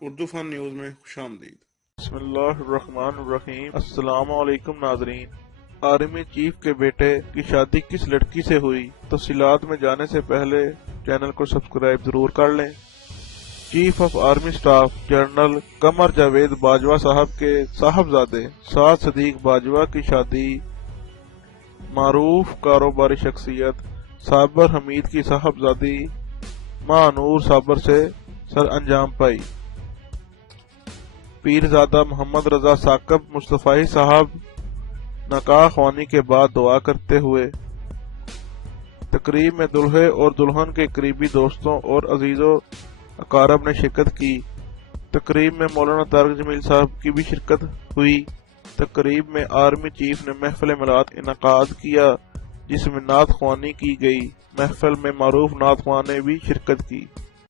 اردو فن news میں خوش آمدید۔ بسم اللہ الرحمن الرحیم۔ السلام علیکم ناظرین۔ آرمی چیف کے بیٹے کی شادی کس لڑکی سے ہوئی؟ تفصیلات میں جانے سے پہلے چینل کو سبسکرائب ضرور کر لیں۔ Chief of army staff general Qamar Javed Bajwa صاحب کے صاحبزادے سعد صدیق باجوہ کی شادی معروف کاروباری شخصیت صابر حمید کی صاحبزادی ماں صابر سے سر انجام پائی۔ پیرزادہ محمد رضا ثاقب مصطفی صاحب نکاح خوانی کے بعد دعا کرتے ہوئے۔ تقریب میں دلہے اور دلہن کے قریبی دوستوں اور عزیز و اقارب نے شرکت کی۔ تقریب میں مولانا طارق جمیل صاحب کی بھی شرکت ہوئی۔ تقریب میں آرمی چیف نے محفل میلاد انعقاد کیا جس میں نعت خوانی کی گئی۔ محفل میں معروف نعت خواں نے بھی شرکت کی۔